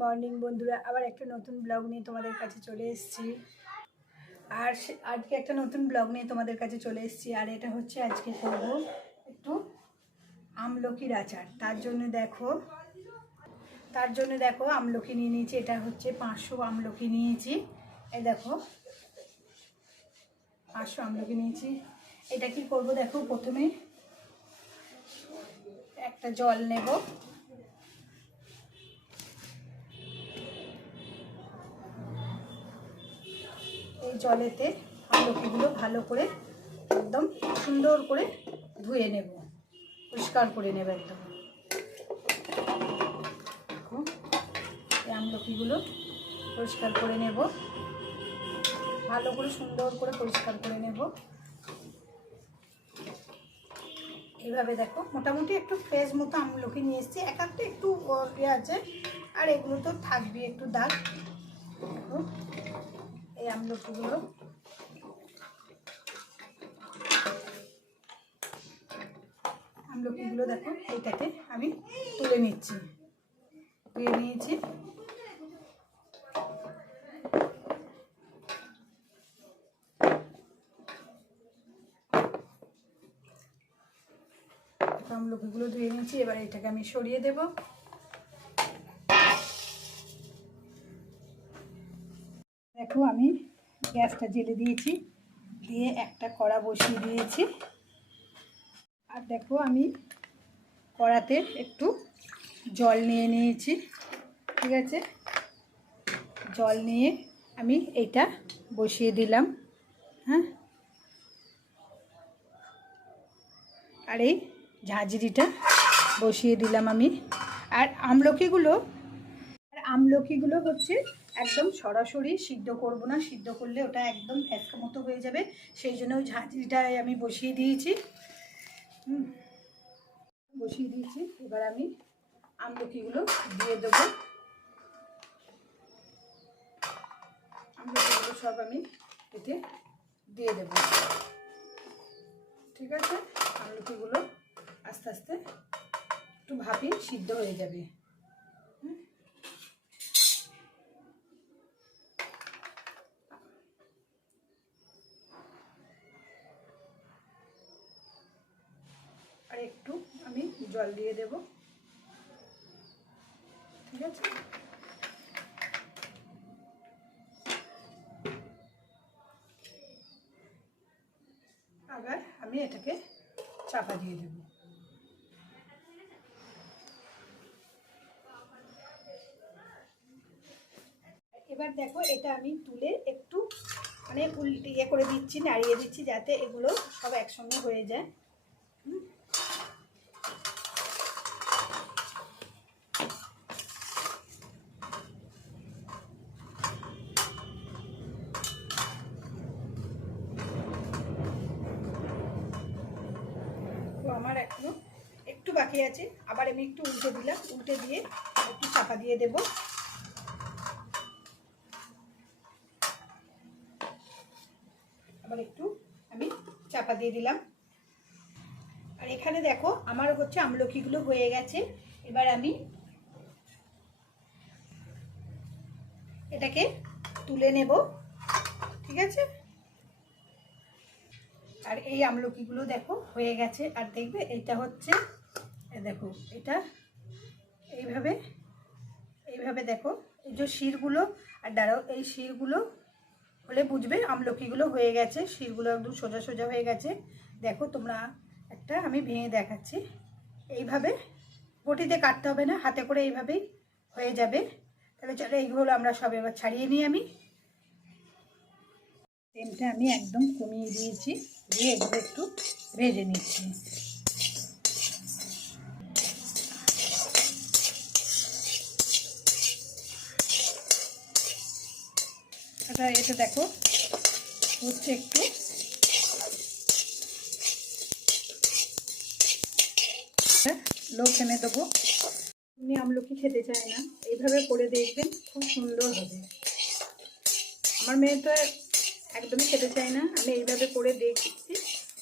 Morning বন্ধুরা, আবার একটা নতুন ব্লগ নিয়ে তোমাদের কাছে চলে এসেছি। আর আজকে একটা নতুন ব্লগ নিয়ে তোমাদের কাছে চলে এসেছি, আর এটা হচ্ছে আজকে করব একটু আমলকির আচার। তার জন্য দেখো, তার জন্য দেখো আমলকি নিয়ে নিয়েছি, এটা হচ্ছে পাঁচশো আমলকি নিয়েছি। এই দেখো, পাঁচশো আমলকি নিয়েছি। এটা কি করব দেখো, প্রথমে একটা জল নেব। এই জলেতে আমলকিগুলো ভালো করে একদম সুন্দর করে ধুয়ে নেব। পরিষ্কার করে নেব একদম। এই আমলকিগুলো পরিষ্কার করে নেব। ভালো করে সুন্দর করে পরিষ্কার করে নেব। এইভাবে দেখো, মোটামুটি একটু ফ্রেশ মতো আমলকি নিয়ে এসেছি। এক একটা একটু ইয়ে আছে, আর এগুলো তো থাকবে একটু দাগ। এই আমলকিগুলো। আমলকিগুলো দেখো, এইটাকে আমি তুলে নিচ্ছি। তুলে নিয়েছি। আমলকিগুলো ধুয়ে নিয়েছি, এবার এটাকে আমি সরিয়ে দেব। দেখো আমি গ্যাসটা জেলে দিয়েছি, দিয়ে একটা কড়া বসিয়ে দিয়েছি। আর দেখো আমি কড়াতে একটু জল নিয়ে নিয়েছি, ঠিক আছে? জল নিয়ে আমি এইটা বসিয়ে দিলাম হ্যাঁ? আর এই ঝাঁঝরিটা বসিয়ে দিলাম আমি। আর আমলকিগুলো আর আমলকিগুলো হচ্ছে একদম সরাসরি সিদ্ধ করব না, সিদ্ধ করলে ওটা একদম ফ্যাসকা মতো হয়ে যাবে। সেই জন্য ওই ঝাঁঝরিটায় আমি বসিয়ে দিয়েছি। বসিয়ে দিয়েছি। এবার আমি আমলকিগুলো দিয়ে দেবো। আমলকিগুলো সব আমি এতে দিয়ে দেবো। ঠিক আছে? আমলকিগুলো আস্তে আস্তে একটু ভাপি সিদ্ধ হয়ে যাবে। আর একটু আমি জল দিয়ে দেব। ঠিক আছে? আবার আমি এটাকে চাপা দিয়ে দেব। এবার দেখো, এটা আমি তুলে একটু মানে উল্টে ইয়ে করে দিচ্ছি, নাড়িয়ে দিচ্ছি যাতে এগুলো সব একসঙ্গে হয়ে যায়। তো আমার এখনও একটু বাকি আছে। আবার আমি একটু উল্টে দিলাম, উল্টে দিয়ে একটু চাপা দিয়ে দেব। আবার একটু আমি চাপা দিয়ে দিলাম। আর এখানে দেখো, আমার হচ্ছে আমলকিগুলো হয়ে গেছে। এবার আমি এটাকে তুলে নেব। ঠিক আছে? আর এই আমলকিগুলো দেখো, হয়ে গেছে। আর দেখবে, এটা হচ্ছে দেখো, এটা এইভাবে এইভাবে দেখো, এই যে শিরগুলো, আর দাঁড়াও, এই শিরগুলো হলে বুঝবে আমলকিগুলো হয়ে গেছে। শিরগুলো একদম সোজা সোজা হয়ে গেছে। দেখো তোমরা একটা আমি ভেঙে দেখাচ্ছি। এইভাবে বটিতে কাটতে হবে না, হাতে করে এইভাবেই হয়ে যাবে। তাহলে চলো, এইগুলো আমরা সব এবার ছাড়িয়ে নিই আমি। তেলটা আমি একদম কমিয়ে দিয়েছি। দিয়ে একটু ভেজে নিচ্ছি। এটা এটা দেখো, হচ্ছে একটু লো ফ্লেমে দেবো। এমনি আমলকি খেতে চায় না, এইভাবে করে দেখবেন খুব সুন্দর হবে। আমার মেয়ে তো একদমই খেতে চাই না। আমি এইভাবে করে দেখছি।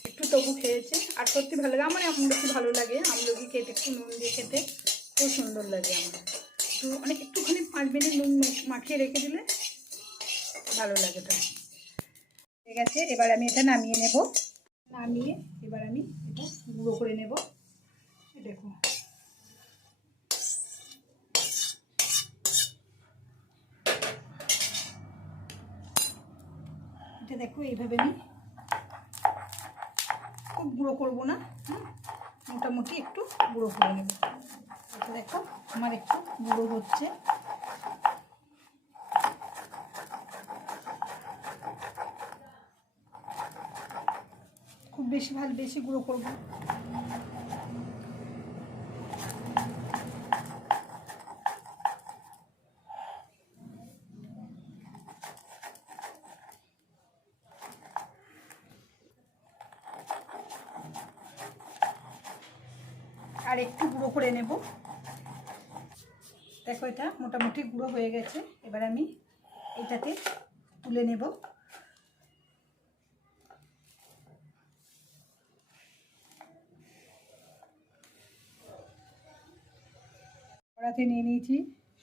একটু তবু খেয়েছে। আর সত্যি ভালো লাগে। আমার আমলকি ভালো লাগে। আমলকি খেতে, একটু নুন দিয়ে খেতে। খুব সুন্দর লাগে আমার। তো অনেক একটুখানি পাঁচ মিনিট নুন মাখিয়ে রেখে দিলে ভালো লাগে তো ঠিক আছে এবার আমি এটা নামিয়ে নেব। নামিয়ে এবার আমি এটা গুঁড়ো করে নেব। দেখো। এটা দেখো, এইভাবে আমি খুব গুঁড়ো করব না? মোটামুটি একটু গুঁড়ো করে নেব। এটা দেখো, আমার একটু গুঁড়ো হচ্ছে। খুব বেশি ভালো, বেশি গুঁড়ো করব আর একটু গুঁড়ো করে নেব। দেখো এটা মোটামুটি গুঁড়ো হয়ে গেছে। এবার আমি এটাকে তুলে নেব। কড়াতে নিয়ে নিয়েছি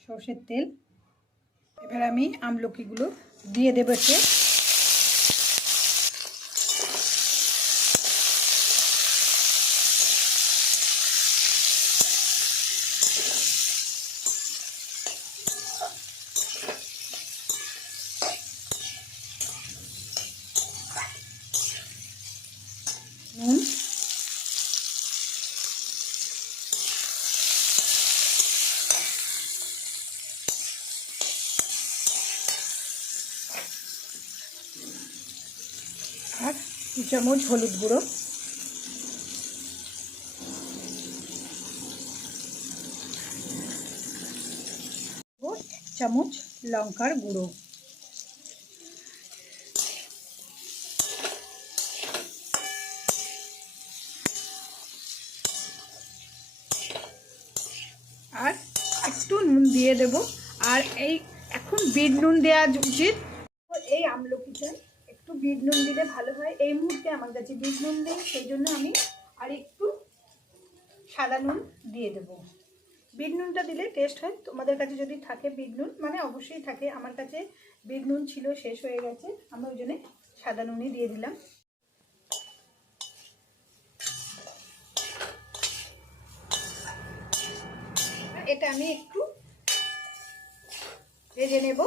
সর্ষের তেল। এবার আমি আমলকিগুলো দিয়ে দেবো এতে নুন আর দু চামচ হলুদ গুঁড়ো। চামচ লঙ্কার গুঁড়ো। আর একটু নুন দিয়ে দেব। আর এই এখন বিট নুন দেওয়া উচিত। এই আমলকিটায় একটু বিট নুন দিলে ভালো হয়। এই মুহূর্তে আমার কাছে বিট নুন নেই সেই জন্য আমি আর একটু সাদা নুন দিয়ে দেব। বিট নুনটা দিলে টেস্ট হয়। তোমাদের কাছে যদি থাকে বিট নুন মানে অবশ্যই থাকে। আমার কাছে বিট নুন ছিল, শেষ হয়ে গেছে। আমি ওই জন্যে সাদা নুনই দিয়ে দিলাম। এটা আমি একটু ভেজে নেব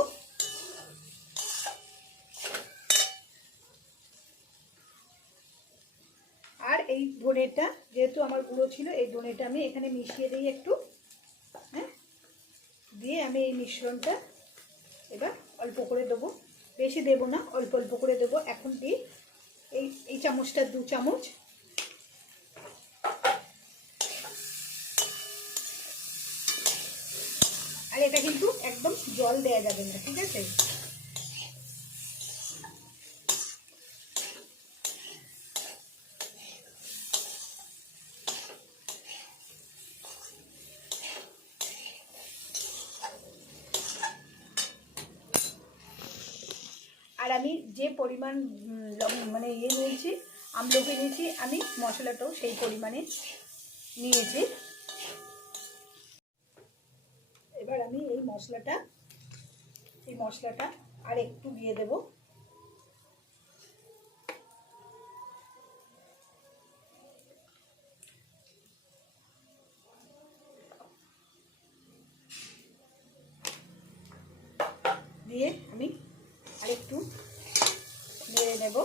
আর এই ধনেটা যেহেতু আমার গুঁড়ো ছিল, এই ধনেটা আমি এখানে মিশিয়ে দিই একটু। হ্যাঁ? দিয়ে আমি এই মিশ্রণটা এবার অল্প করে দেবো। বেশি দেবো না, অল্প অল্প করে দেবো। এখন দিই এই এই চামচটা, দু চামচ। আর এটা কিন্তু একদম জল দেয়া যাবে না, ঠিক আছে আর আমি যে পরিমাণ মানে ইয়ে নিয়েছি আমলকি নিয়েছি, আমি মশলাটাও সেই পরিমাণে নিয়েছি। এবার আমি এই মশলাটা এই মশলাটা আর একটু দিয়ে দেব। নেব।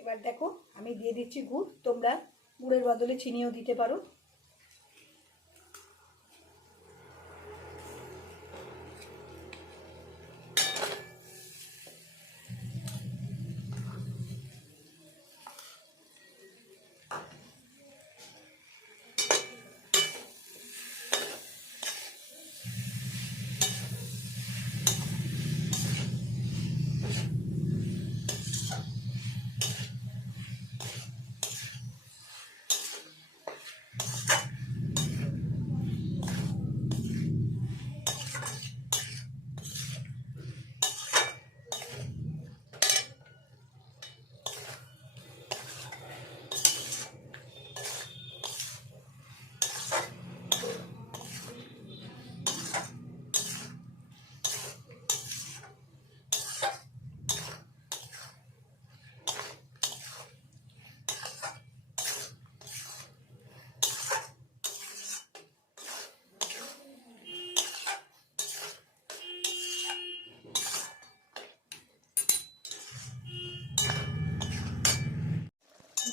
এবার দেখো আমি দিয়ে দিচ্ছি গুড়। তোমরা গুড়ের বদলে চিনিও দিতে পারো।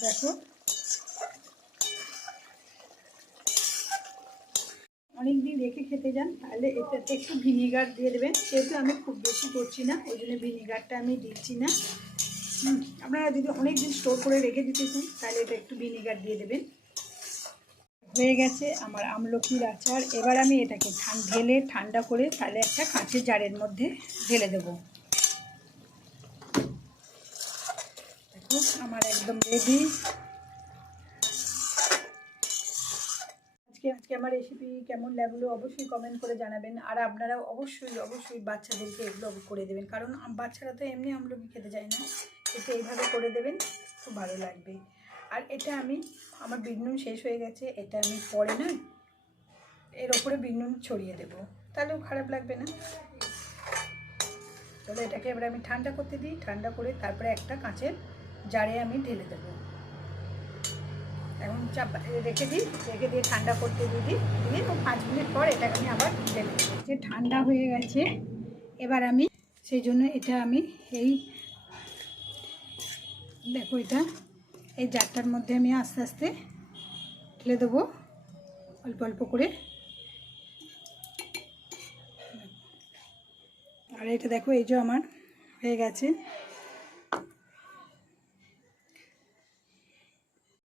দেখো। অনেক দিন রেখে খেতে যান, তাহলে এটাতে একটু ভিনিগার দিয়ে দেবেন। সেহেতু আমি খুব বেশি করছি না, ওই জন্য ভিনিগারটা আমি দিচ্ছি না। আপনারা যদি অনেক দিন স্টোর করে রেখে দিতে চান, তাহলে এটা একটু ভিনিগার দিয়ে দেবেন। হয়ে গেছে আমার আমলকির আচার। এবার আমি এটাকে ঢেলে ঠান্ডা করে তাহলে একটা কাঁচের জারের মধ্যে ঢেলে দেবো। দেখো আমার একদম রেডি আজকে আজকে আমার রেসিপি কেমন লাগল অবশ্যই কমেন্ট করে জানাবেন। আর আপনারা অবশ্যই অবশ্যই বাচ্চাদেরকে এগুলো করে দেবেন। কারণ বাচ্চারা তো এমনি আমলকি খেতে চায় না। এতে এইভাবে করে দেবেন, খুব ভালো লাগবে। আর এটা আমি আমার বিনুন শেষ হয়ে গেছে। এটা আমি পরে না এর ওপরে বিনুন ছড়িয়ে দেব। তাহলেও খারাপ লাগবে না। তাহলে এটাকে এবার আমি ঠান্ডা করতে দিই। ঠান্ডা করে তারপরে একটা কাঁচের জারে আমি ঢেলে দেবো। এখন চাপ রেখে দিই, রেখে দিয়ে ঠান্ডা করতে দিয়ে দিই। দিয়ে পাঁচ মিনিট পর এটাকে আমি আবার ঢেলে যে ঠান্ডা হয়ে গেছে, এবার আমি সেই জন্য এটা আমি এই দেখো এটা, এই জারটার মধ্যে আমি আস্তে আস্তে ঢেলে দেবো, অল্প অল্প করে। আর এটা দেখো, এই যে আমার হয়ে গেছে।